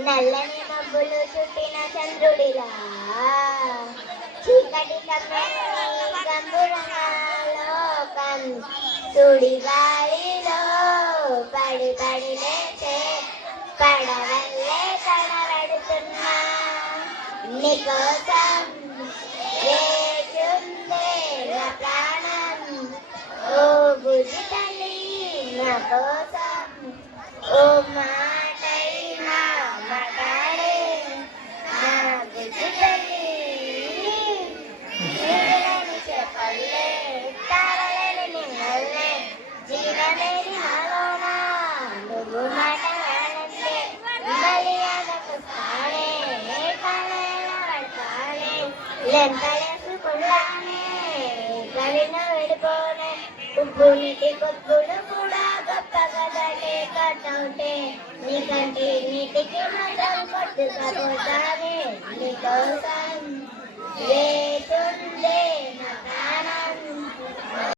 నల్లని మబ్బులు చుట్టిన చంద్రుడిలా చీకటి కమ్మని గంభురలోకం సుడిగాలిలో పడి పడి లేచే పడవల్లే కనబడుతున్నా నీకోసం వేచుందే నా ప్రాణం ఓ బుజ్జి తల్లి నా కోసం ఓ మాటైనా మాట్లాడే నా బుజ్జి తల్లి నీళ్ళని చెప్పలే తారలేని నిన్నలే జీవలేని నాలోనా నువ్వు మాట్లాడంటే బలియాదకు స్థానే కళల పడతానే లెంతలేసుకున్నానే కలిన వెళ్ళిపోనే ఉప్పు నీటి కొప్పులు కూడా గొప్ప కదటే కట్టవుటే నీకంటే నీటికి మాత్రం కొట్టుకపోతానే నీకోసం